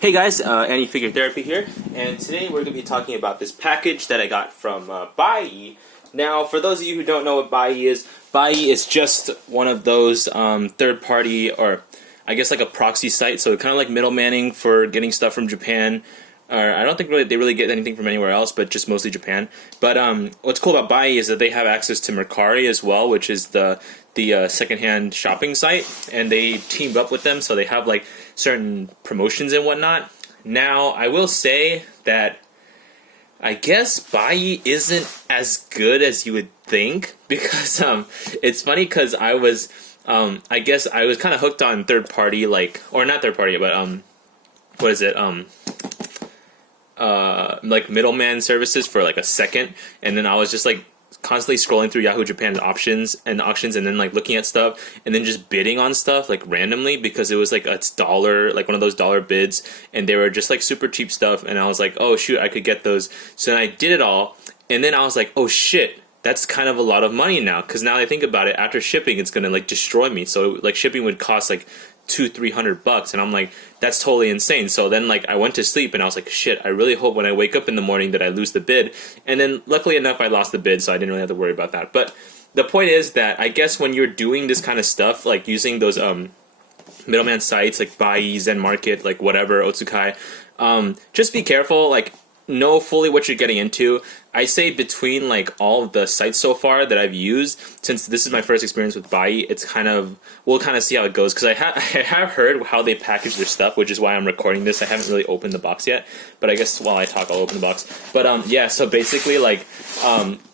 Hey guys, Annie Figure Therapy here, and today we're going to be talking about this package that I got from Buyee. Now, for those of you who don't know what Buyee is just one of those third-party, or I guess like a proxy site, so kind of like middlemanning for getting stuff from Japan. Or I don't think they really get anything from anywhere else, but just mostly Japan. But what's cool about Buyee is that they have access to Mercari as well, which is the secondhand shopping site, and they teamed up with them, so they have like certain promotions and whatnot. Now, I will say that I guess Buyee isn't as good as you would think, because it's funny because I guess I was kind of hooked on third party, or not third party, but what is it, like middleman services for like a second, and then I was just like constantly scrolling through Yahoo Japan's options and auctions, and then like looking at stuff and then just bidding on stuff like randomly, because it was like it's dollar, like one of those dollar bids, and they were just like super cheap stuff, and I was like, oh shoot, I could get those. So then I did it all, and then I was like, oh shit, that's kind of a lot of money now, because now I think about it, after shipping it's gonna like destroy me. So like shipping would cost like $200-300, and I'm like, that's totally insane. So then like I went to sleep and I was like, shit, I really hope when I wake up in the morning that I lose the bid. And then luckily enough I lost the bid, so I didn't really have to worry about that. But the point is that I guess when you're doing this kind of stuff, like using those middleman sites like Buyee, Zen Market, like whatever, Otsukai, just be careful, like know fully what you're getting into. I say between like all of the sites so far that I've used, since this is my first experience with Buyee, it's kind of, we'll kind of see how it goes, because I have heard how they package their stuff, which is why I'm recording this. I haven't really opened the box yet, but I guess while I talk I'll open the box. But yeah, so basically like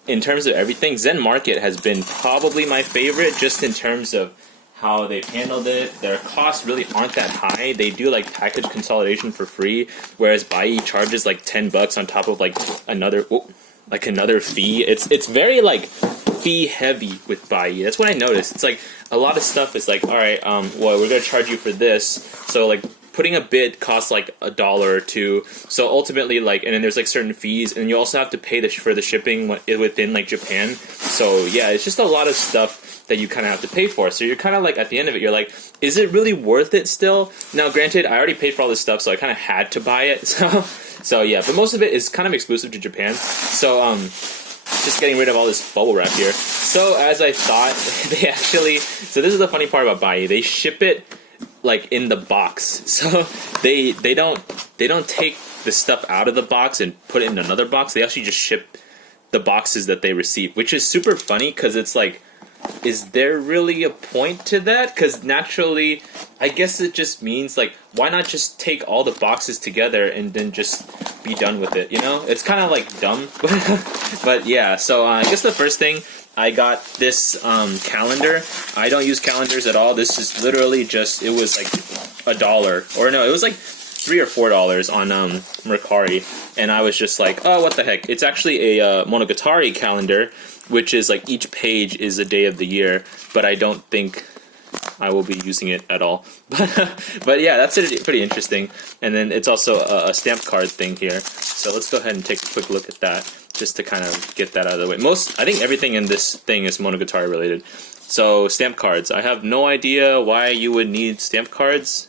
in terms of everything, Zen Market has been probably my favorite, just in terms of how they've handled it. Their costs really aren't that high. They do like package consolidation for free, whereas Buyee charges like $10 on top of like another fee. It's very like fee heavy with Buyee. That's what I noticed. It's like a lot of stuff is like, all right, well, we're gonna charge you for this. So like putting a bid costs like $1 or $2. So ultimately, like, and then there's like certain fees, and you also have to pay for the shipping within like Japan. So yeah, it's just a lot of stuff that you kind of have to pay for. So you're kind of like, at the end of it, you're like, is it really worth it still? Now, granted, I already paid for all this stuff, so I kind of had to buy it. So yeah, but most of it is kind of exclusive to Japan. So just getting rid of all this bubble wrap here. So as I thought, they actually, so this is the funny part about Buyee. They ship it like in the box. So they don't take the stuff out of the box and put it in another box. They actually just ship the boxes that they receive, which is super funny, because it's like, is there really a point to that? Because naturally, I guess it just means like, why not just take all the boxes together and then just be done with it, you know? It's kind of like dumb, but yeah. So I guess the first thing, I got this calendar. I don't use calendars at all. This is literally just, it was like $1, or no, it was like $3 or $4 on Mercari, and I was just like, oh, what the heck? It's actually a Monogatari calendar, which is like each page is a day of the year, but I don't think I will be using it at all. But yeah, that's pretty interesting. And then it's also a stamp card thing here. So let's go ahead and take a quick look at that, just to kind of get that out of the way. I think everything in this thing is Monogatari related. So stamp cards. I have no idea why you would need stamp cards.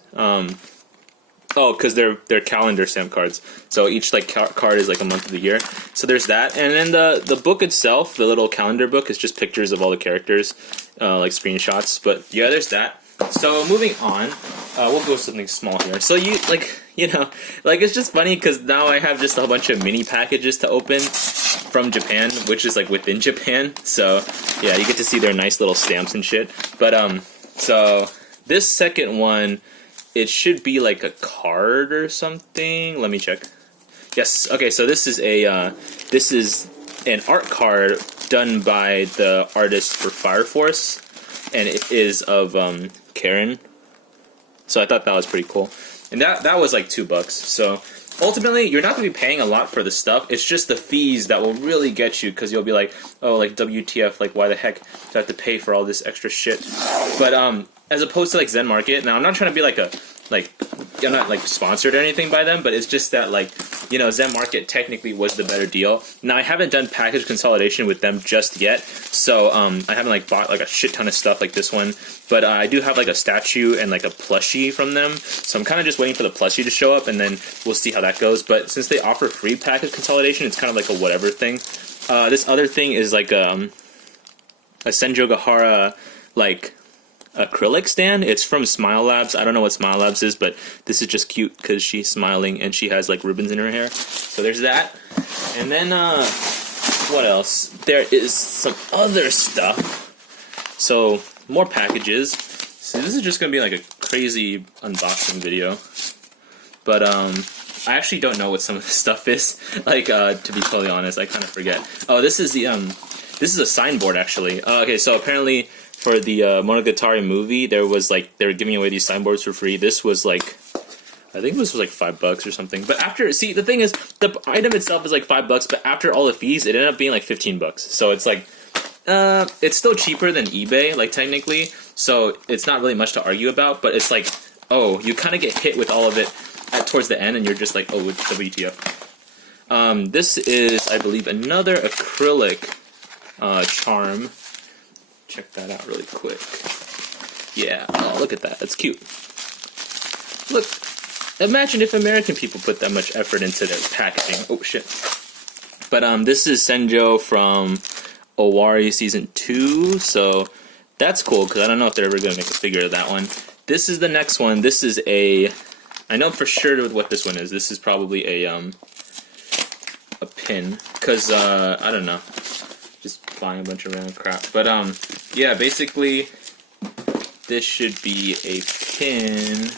Oh, because they're calendar stamp cards. So each like card is like a month of the year. So there's that, and then the book itself, the little calendar book, is just pictures of all the characters, like screenshots. But yeah, there's that. So moving on, we'll go with something small here. So it's just funny because now I have just a bunch of mini packages to open from Japan, which is like within Japan. So yeah, you get to see their nice little stamps and shit. But so this second one, it should be like a card or something. Let me check. Yes. Okay. So this is an art card done by the artist for Fire Force, and it is of Karen. So I thought that was pretty cool, and that was like $2. So ultimately, you're not going to be paying a lot for the stuff. It's just the fees that will really get you, because you'll be like, oh, like WTF, like why the heck do I have to pay for all this extra shit? But as opposed to like Zen Market, now I'm not trying to be like I'm not like sponsored or anything by them, but it's just that like, you know, Zen Market technically was the better deal. Now I haven't done package consolidation with them just yet, so I haven't like bought like a shit ton of stuff like this one, but I do have like a statue and like a plushie from them, so I'm kind of just waiting for the plushie to show up, and then we'll see how that goes. But since they offer free package consolidation, it's kind of like a whatever thing. This other thing is like a Senjo Gahara like acrylic stand. It's from Smile Labs. I don't know what Smile Labs is, but this is just cute because she's smiling and she has like ribbons in her hair. So there's that. And then what else? There is some other stuff. So more packages. So this is just gonna be like a crazy unboxing video. But I actually don't know what some of this stuff is. Like to be totally honest, I kind of forget. Oh, this is the this is a signboard actually. Okay, so apparently for the Monogatari movie, there was like, they were giving away these signboards for free. This was like, I think this was like $5 or something. But after, see, the thing is, the item itself is like $5, but after all the fees, it ended up being like $15. So it's like, it's still cheaper than eBay, like technically. So it's not really much to argue about. But it's like, oh, you kind of get hit with all of it towards the end, and you're just like, oh, it's WTF. This is, I believe, another acrylic charm. Check that out really quick. Yeah, oh, look at that. That's cute. Look, imagine if American people put that much effort into their packaging. Oh, shit. But this is Senjo from Owari Season 2, so that's cool, because I don't know if they're ever going to make a figure of that one. This is the next one. This is a... I know for sure what this one is. This is probably a pin, because, I don't know. Just buying a bunch of random crap. But, yeah, basically, this should be a pin.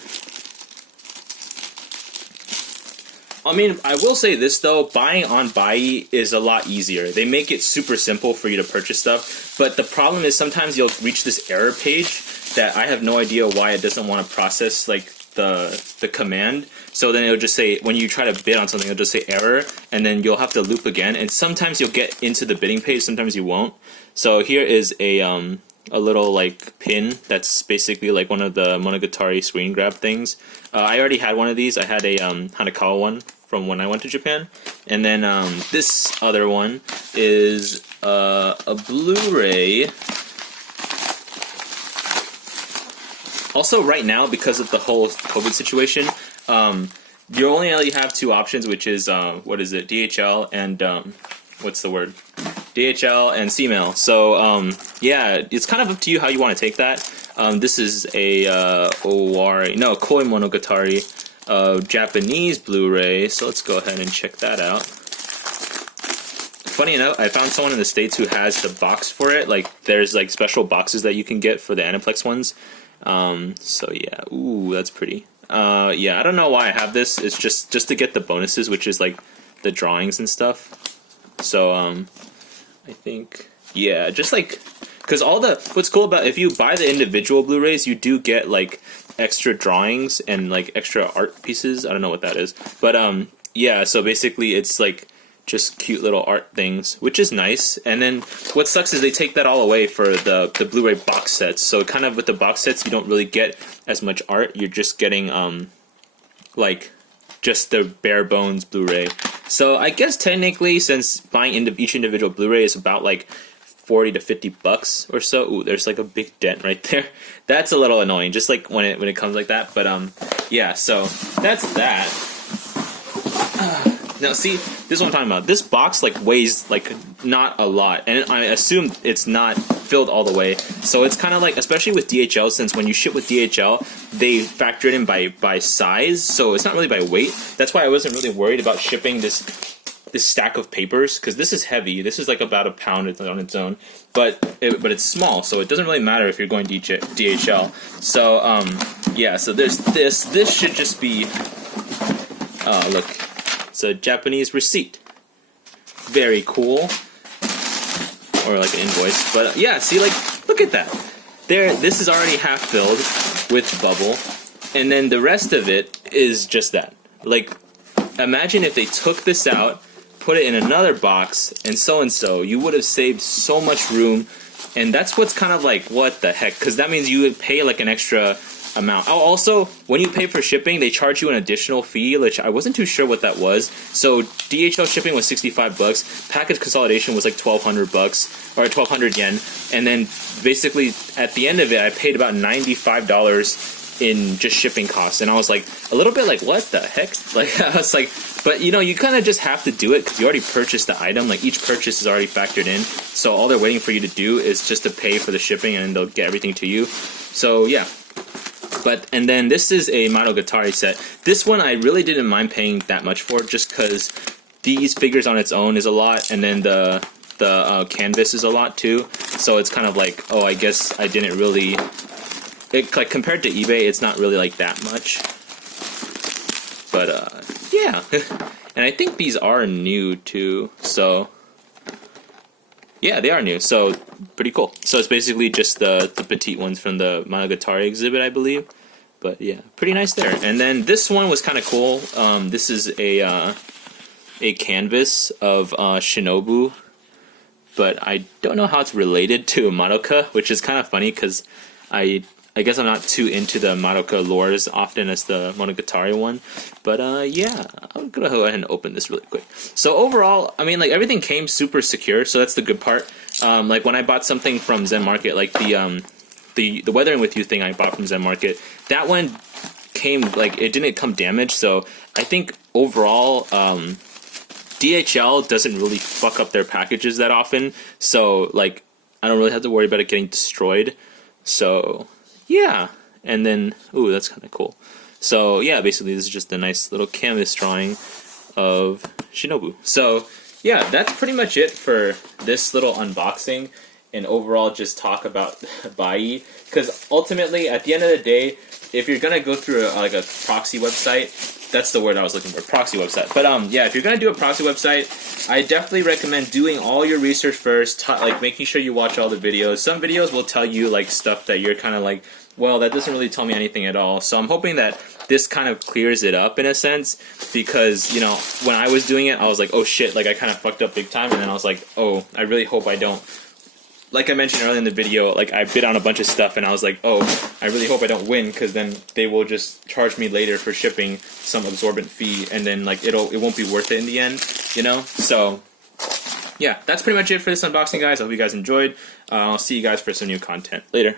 I mean, I will say this, though. Buying on Buyee is a lot easier. They make it super simple for you to purchase stuff. But the problem is sometimes you'll reach this error page that I have no idea why it doesn't want to process, like, the command. So then it'll just say, when you try to bid on something, it'll just say error, and then you'll have to loop again. And sometimes you'll get into the bidding page, sometimes you won't. So here is a little like pin that's basically like one of the Monogatari screen grab things. I already had one of these. I had a Hanekawa one from when I went to Japan. And then this other one is a Blu-ray. Also, right now, because of the whole COVID situation, you only really have two options, which is, what is it, DHL and, what's the word? DHL and C-mail. So, yeah, it's kind of up to you how you want to take that. This is a Koi Monogatari Japanese Blu-ray, so let's go ahead and check that out. Funny enough, I found someone in the States who has the box for it. Like, there's, like, special boxes that you can get for the Aniplex ones. So yeah, ooh, that's pretty. Yeah, I don't know why I have this. It's just to get the bonuses, which is like the drawings and stuff. So I think, yeah, just like, because what's cool about, if you buy the individual Blu-rays, you do get like extra drawings and like extra art pieces. I don't know what that is, but yeah, so basically it's like just cute little art things, which is nice. And then what sucks is they take that all away for the Blu-ray box sets. So kind of with the box sets, you don't really get as much art. You're just getting like just the bare bones Blu-ray. So I guess technically, since buying each individual Blu-ray is about like $40 to $50 or so. Ooh, there's like a big dent right there. That's a little annoying, just like when it comes like that. But yeah, so that's that. Now see, this is what I'm talking about. This box like weighs like not a lot, and I assume it's not filled all the way. So it's kind of like, especially with DHL, since when you ship with DHL, they factor it in by size, so it's not really by weight. That's why I wasn't really worried about shipping this stack of papers, because this is heavy. This is like about a pound on its own, but it's small, so it doesn't really matter if you're going DHL. So yeah, so there's this. This should just be look. It's a Japanese receipt. Very cool. Or like an invoice. But yeah, see, like, look at that. This is already half filled with bubble. And then the rest of it is just that. Like, imagine if they took this out, put it in another box, and so, you would have saved so much room. And that's what's kind of like, what the heck? Because that means you would pay like an extra amount. Oh, also, when you pay for shipping, they charge you an additional fee, which I wasn't too sure what that was. So DHL shipping was $65. Package consolidation was like $1,200 or 1,200 yen, and then basically at the end of it, I paid about $95 in just shipping costs, and I was like a little bit like, what the heck? Like I was like, but you know, you kind of just have to do it because you already purchased the item. Like each purchase is already factored in, so all they're waiting for you to do is just to pay for the shipping, and they'll get everything to you. So yeah. And then this is a Monogatari set. This one I really didn't mind paying that much for, just because these figures on its own is a lot, and then the canvas is a lot too. So it's kind of like, oh, I guess I didn't really. Like compared to eBay, it's not really like that much. But yeah, and I think these are new too. So yeah, they are new. So pretty cool. So it's basically just the petite ones from the Monogatari exhibit, I believe. But yeah, pretty nice there. And then this one was kind of cool. This is a canvas of Shinobu, but I don't know how it's related to Madoka, which is kind of funny because I guess I'm not too into the Madoka lore as often as the Monogatari one. But yeah, I'm gonna go ahead and open this really quick. So overall, I mean, like everything came super secure, so that's the good part. Like when I bought something from Zen Market, like the Weathering With You thing I bought from Zen Market, that one came, like, it didn't come damaged, so I think overall, DHL doesn't really fuck up their packages that often, so, like, I don't really have to worry about it getting destroyed. So yeah, and then, ooh, that's kind of cool. So yeah, basically this is just a nice little canvas drawing of Shinobu. So yeah, that's pretty much it for this little unboxing and overall just talk about Buyee. Because ultimately, at the end of the day, if you're gonna go through like a proxy website, that's the word I was looking for, proxy website. But yeah, if you're gonna do a proxy website, I definitely recommend doing all your research first, like making sure you watch all the videos. Some videos will tell you like stuff that you're kind of like, well, that doesn't really tell me anything at all. So I'm hoping that this kind of clears it up in a sense, because, you know, when I was doing it, I was like, oh shit, like I kind of fucked up big time, and then I was like, oh, I really hope I don't. Like I mentioned earlier in the video, like I bid on a bunch of stuff, and I was like, oh, I really hope I don't win, because then they will just charge me later for shipping some absorbent fee, and then like it won't be worth it in the end, you know? So yeah, that's pretty much it for this unboxing, guys. I hope you guys enjoyed. I'll see you guys for some new content later.